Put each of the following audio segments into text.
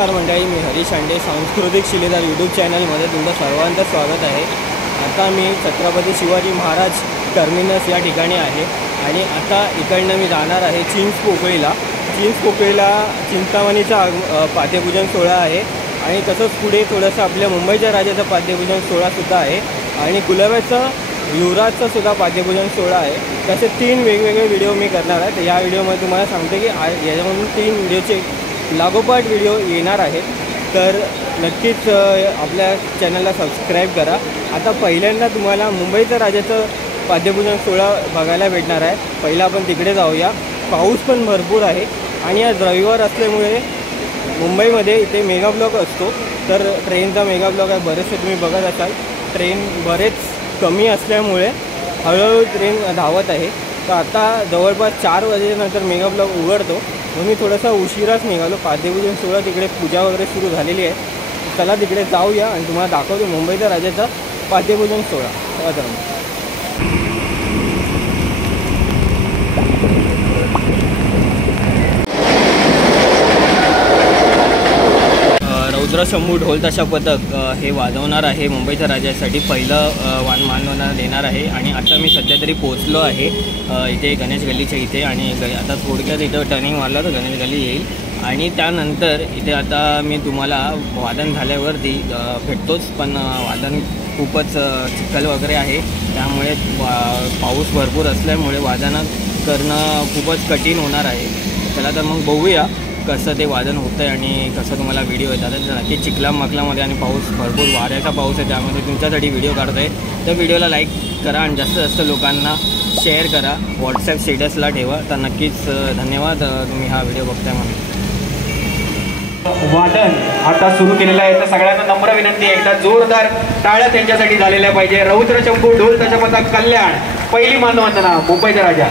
नमस्कार मंडळी, मी हरीश शांडे. सांस्कृतिक शिलेदार यूट्यूब चॅनलमध्ये तुमचं सर्वांचं स्वागत आहे. आता मी छत्रपती शिवाजी महाराज टर्मिनस या ठिकाणी आहे आणि आता इकडनं मी जाणार आहे चिंचपोकळीला. चिंतामणीचा पाद्यपूजन सोहळा आहे आणि तसंच पुढे थोडंसं आपल्या मुंबईच्या राजाचा पाद्यपूजन सोहळासुद्धा आहे आणि गुलाबाचा युवराजचा सुद्धा पाद्यपूजन सोहळा आहे. तसे 3 वेगवेगळे व्हिडिओ मी करणार आहे. तर या व्हिडिओमध्ये तुम्हाला सांगते की याच्यामधून 3 व्हिडिओचे लागोपाठ व्हिडिओ येणार आहेत. तर नक्कीच आपल्या चॅनलला सबस्क्राईब करा. आता पहिल्यांदा तुम्हाला मुंबईच्या राजाचं पाद्यपूजन सोहळा बघायला भेटणार आहे. पहिला आपण तिकडे जाऊया. पाऊस पण भरपूर आहे आणि आज रविवार असल्यामुळे मुंबईमध्ये इथे मेगा ब्लॉक असतो. तर ट्रेनचा मेगा ब्लॉक आहे. बरेचसे तुम्ही बघत असाल ट्रेन बरेच कमी असल्यामुळे हळूहळू ट्रेन धावत आहे. तर आता जवळपास 4 वाजेनंतर मेगा ब्लॉक उघडतो. मग मी थोडासा उशिराच निघालो. पाद्यपूजन सोहळा तिकडे पूजा वगैरे सुरू झालेली आहे. चला तिकडे जाऊया आणि तुम्हाला दाखवतो मुंबईच्या राजाचा पाद्यपूजन सोहळा. चला रौद्रशंभू ढोल ताशा पथक हे वाजवणार आहे. मुंबईच्या राजासाठी पहिलं मानवणार देणार आहे आणि आता मी सध्या तरी पोचलो आहे इथे गणेश गल्लीच्या इथे. आणि आता थोडक्यात इथं टर्निंग मारलं तर गणेश गल्ली येईल आणि त्यानंतर इथे आता मी तुम्हाला वादन झाल्यावरती भेटतोच. पण वादन खूपच चिखल वगैरे आहे, त्यामुळे पाऊस भरपूर असल्यामुळे वादन करणं खूपच कठीण होणार आहे. चला तर मग बघूया कसं ते वादन होतं आहे आणि कसं तुम्हाला व्हिडिओ येतात. तर नक्की चिखलामध्ये आणि पाऊस भरपूर वाऱ्याचा पाऊस आहे, त्यामध्ये तुमच्यासाठी व्हिडिओ काढतो आहे. तर व्हिडिओला लाईक करा आणि जास्तीत जास्त लोकांना शेअर करा, व्हॉट्सॲप स्टेटसला ठेवा. तर नक्कीच धन्यवाद तुम्ही हा व्हिडिओ बघताय म्हणून. वादन आता सुरू केलेलं आहे. तर सगळ्यांना नम्र विनंती, एकदा जोरदार टाळ्या त्यांच्यासाठी झालेल्या पाहिजे. रौद्रशंभू ढोल ताशा पथक कल्याण पहिली मानवंदना मुंबईचा राजा.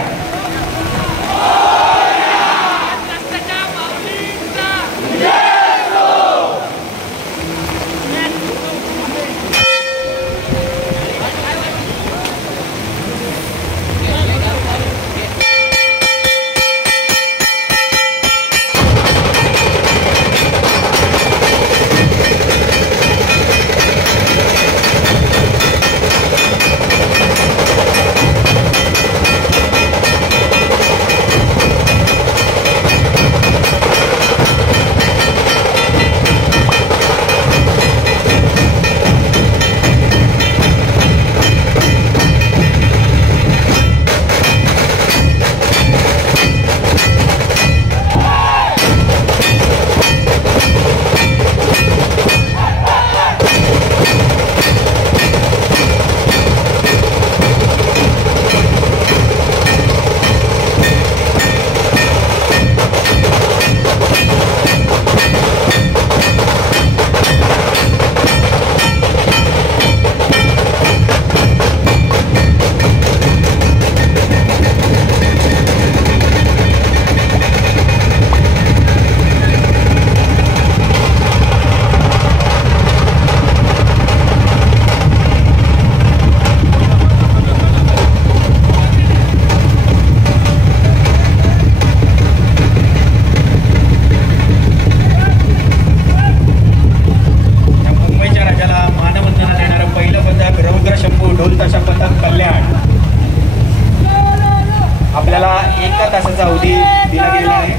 आपल्याला 1 तासाचा अवधी दिला गेलेला आहे.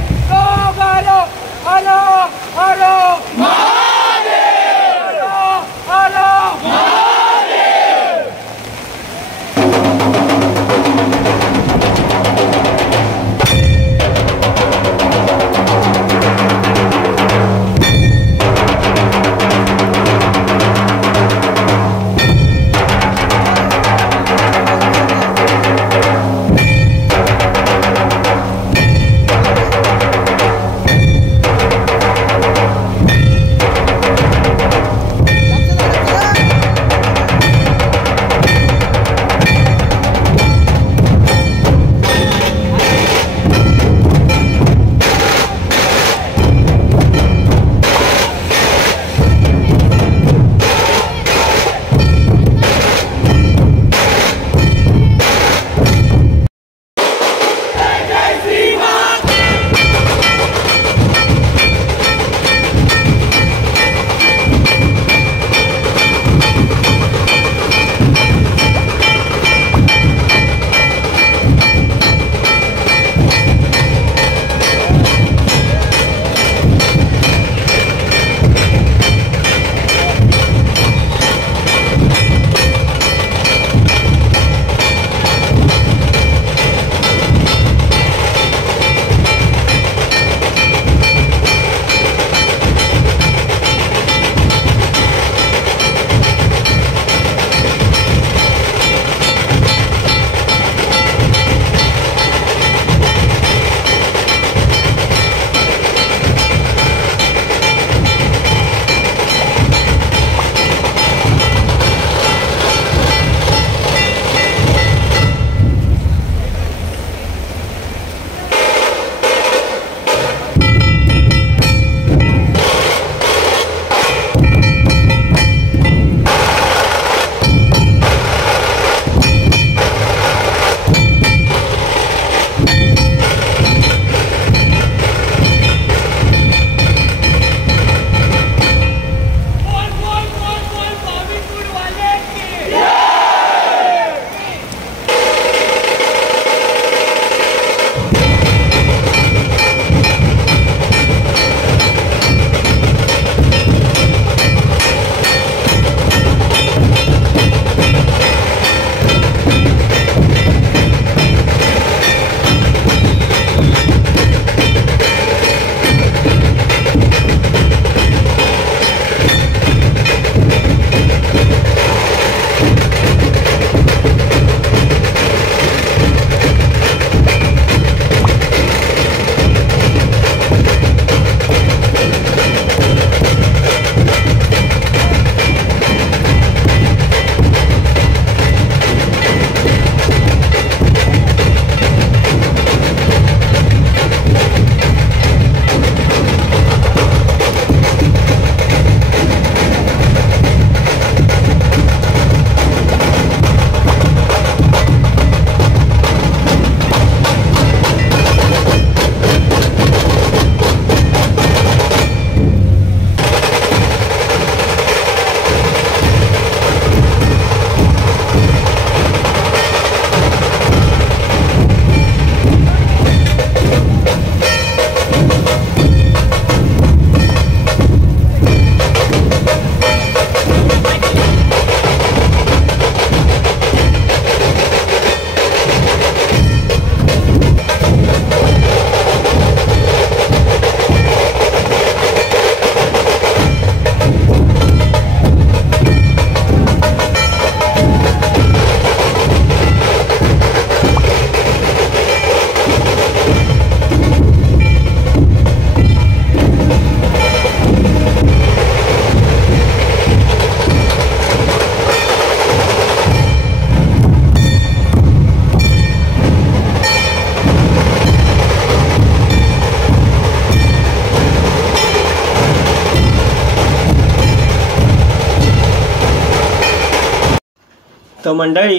सो मंडळी,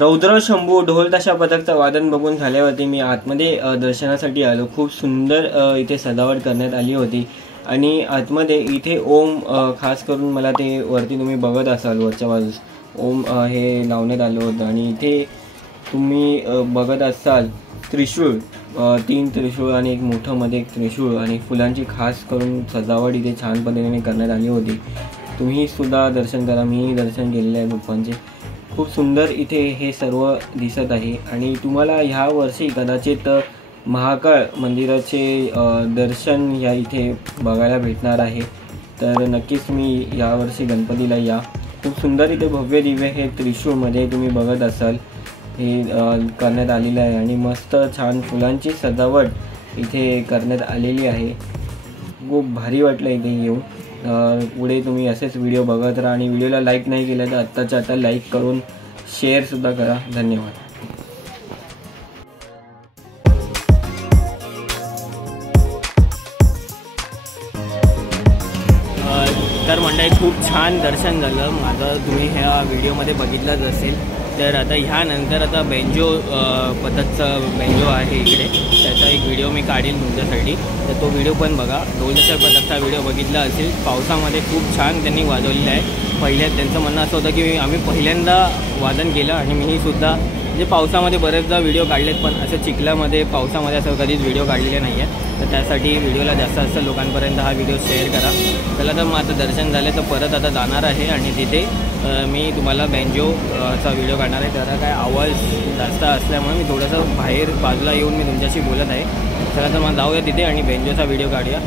रौद्र शंभू ढोल ताशा पथकचं वादन बघून झाल्यावरती मी आतमध्ये दर्शनासाठी आलो. खूप सुंदर इथे सजावट करण्यात आली होती आणि आतमध्ये इथे ओम खास करून मला ते वरती तुम्ही बघत असाल वरच्या बाजूस ओम हे लावण्यात आलं होतं. आणि इथे तुम्ही बघत असाल त्रिशूळ, 3 त्रिशूळ आणि एक मोठं मध्ये एक त्रिशूळ आणि फुलांची खास करून सजावट इथे छान पद्धतीने करण्यात आली होती. तुम्ही सुद्धा दर्शन करा, मीही दर्शन केलेले आहे गुप्पांचे. खूप सुंदर इथे हे सर्व दिसत आहे. आणि तुम्हाला ह्या वर्षी कदाचित महाकाळ मंदिराचे दर्शन या इथे बघायला भेटणार आहे. तर नक्कीच तुम्ही यावर्षी गणपतीला या. खूप सुंदर इथे भव्य दिव्य हे त्रिशूळमध्ये तुम्ही बघत असाल हे करण्यात आलेलं आहे आणि मस्त छान फुलांची सजावट इथे करण्यात आलेली आहे. खूप भारी वाटलं इथे येऊन. पुढे तुम्ही असेच व्हिडिओ बघत राहा आणि व्हिडिओला लाईक नाही केलं तर आत्ताच्या आता लाईक करून शेअरसुद्धा करा. धन्यवाद. तर मंडळी, खूप छान दर्शन झालं माझं, तुम्ही ह्या व्हिडिओमध्ये बघितलंच असेल. तर आता ह्यानंतर आता बेंजो पथकचा बेंजो आहे इकडे, त्याचा एक व्हिडिओ मी काढीन तुमच्यासाठी. तर तो व्हिडिओ पण बघा. ढोल ताशा पथकचा व्हिडिओ बघितला असेल. पावसामध्ये खूप छान त्यांनी वाजवलेलं आहे. त्यांचं म्हणणं असं होतं की आम्ही पहिल्यांदा वादन केलं आणि मीही सुद्धा म्हणजे पावसामध्ये बरेचदा व्हिडिओ काढलेत, पण असं चिखलामध्ये पावसामध्ये असं कधीच व्हिडिओ काढलेले नाही आहे. तर त्यासाठी व्हिडिओला जास्त लोकांपर्यंत हा व्हिडिओ शेअर करा. त्याला तर माझं दर्शन झालं तर परत आता जाणार आहे आणि तिथे मी तुम्हाला बेंजोचा व्हिडिओ काढणार आहे. त्याला काय आवाज जास्त असल्यामुळे मी थोडंसं बाहेर बाजूला येऊन मी तुमच्याशी बोलत आहे. चला तर मग जाऊया तिथे आणि बेंजोचा व्हिडिओ काढूया.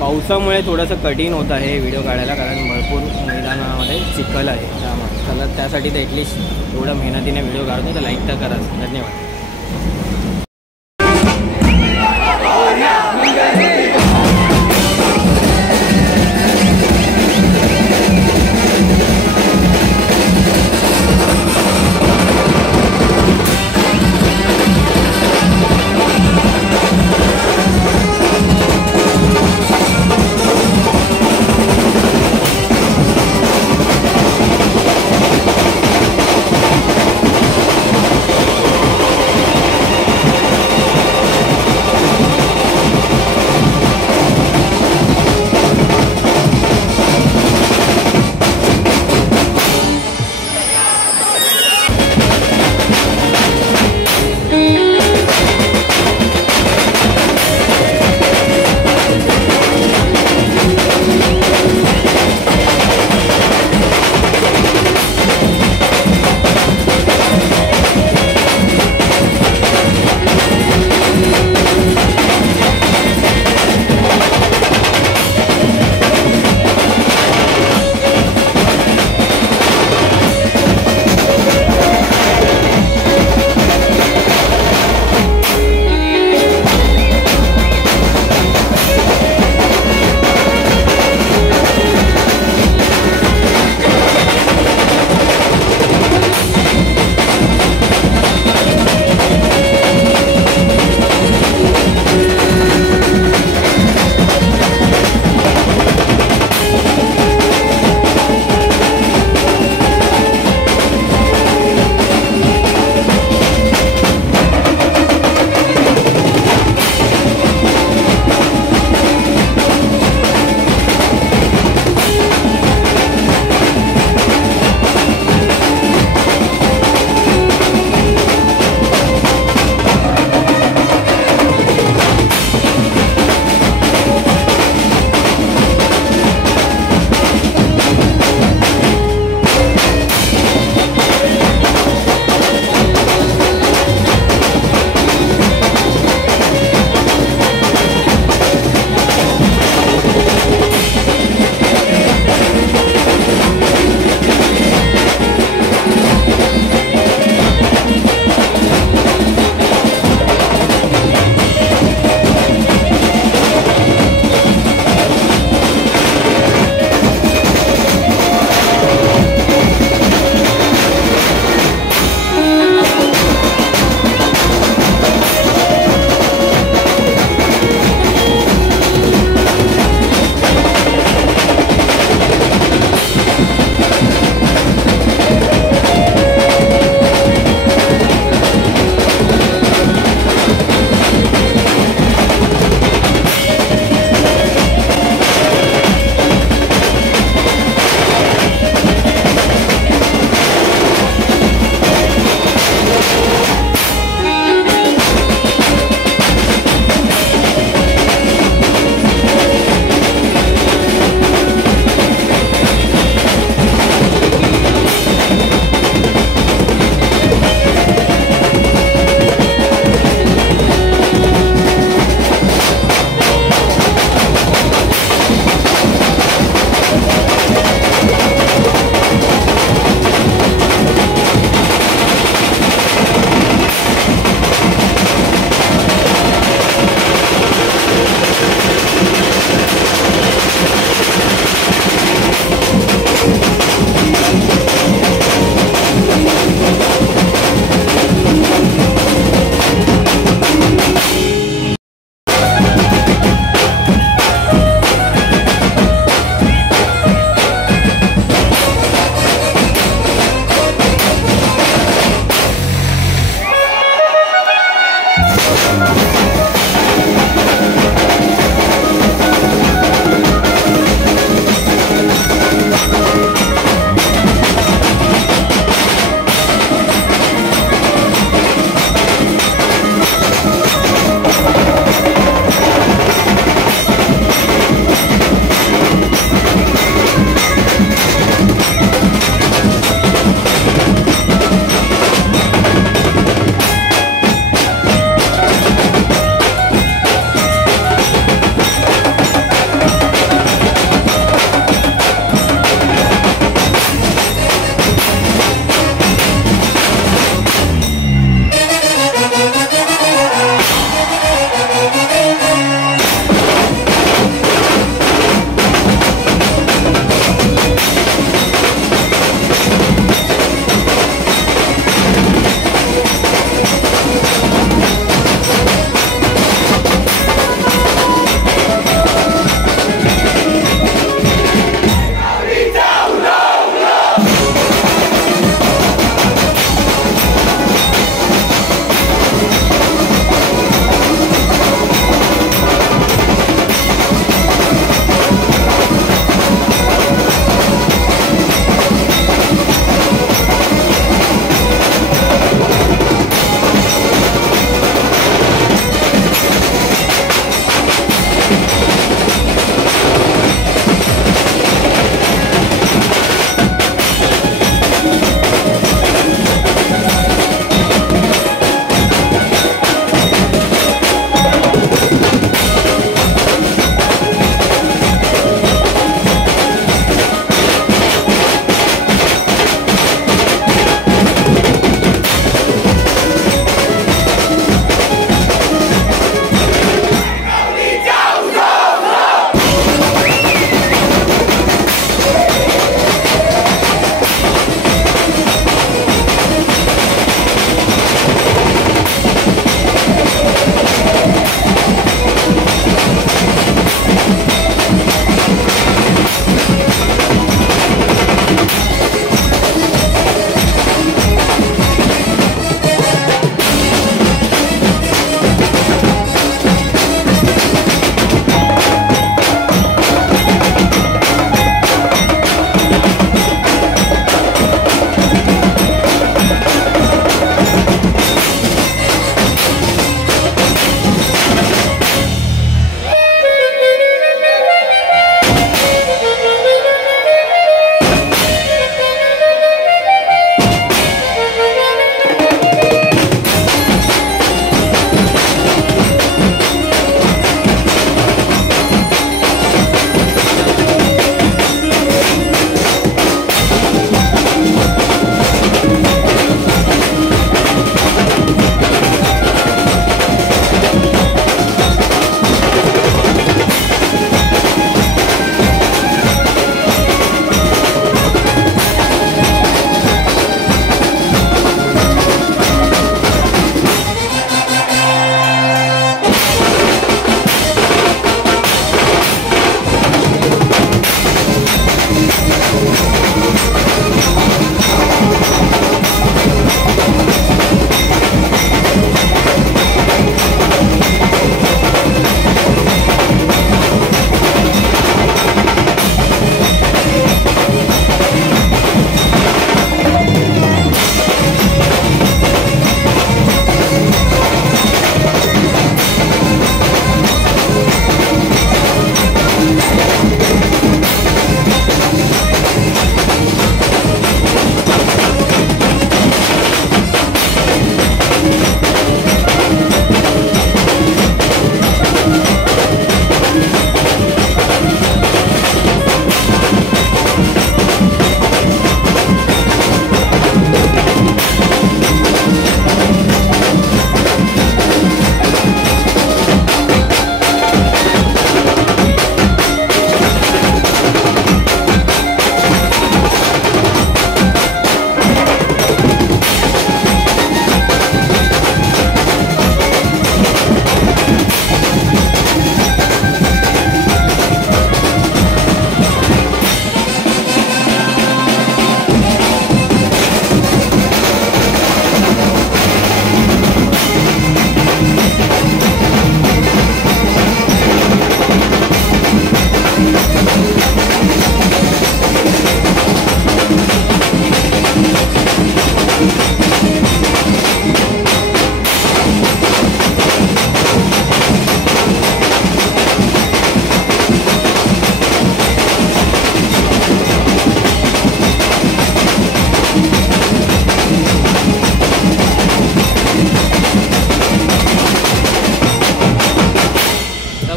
पावसामुळे थोडंसं कठीण होत आहे व्हिडिओ काढायला, कारण भरपूर मैदानामध्ये चिखल आहे. त्यामुळे चला त्यासाठी तर ॲटलिस्ट थोडं मेहनतीने व्हिडिओ काढतो. तर लाईक तर करा. धन्यवाद.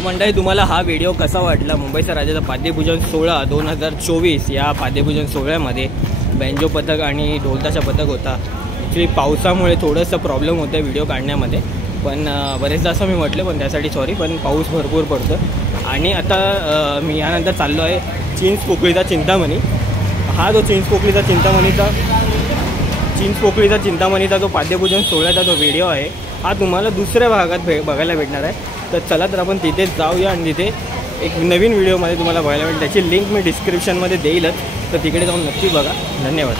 मंडळी, तुम्हाला हा व्हिडिओ कसा वाटला? मुंबईचा राजाचा पाद्यपूजन सोहळा 2024 या पाद्यपूजन सोहळ्यामध्ये बँजो पथक आणि ढोलताशा पथक होता. ॲक्च्युली पावसामुळे थोडंसं प्रॉब्लेम होतं व्हिडिओ काढण्यामध्ये, पण बरेचदा असं मी म्हटलं, पण त्यासाठी सॉरी. पण पाऊस भरपूर पडतो आणि आता मी यानंतर चाललो आहे चिंचपोकळीचा चिंतामणी. हा जो चिंचपोकळीचा चिंतामणीचा जो पाद्यपूजन सोहळ्याचा जो व्हिडिओ आहे हा तुम्हाला दुसऱ्या भागात बघायला भेटणार आहे. तर चला तर आपण तिथेच जाऊया आणि तिथे एक नवीन व्हिडिओमध्ये तुम्हाला बघायला मिळेल. त्याची लिंक मी डिस्क्रिप्शनमध्ये देईलच, तर तिकडे जाऊन नक्की बघा. धन्यवाद.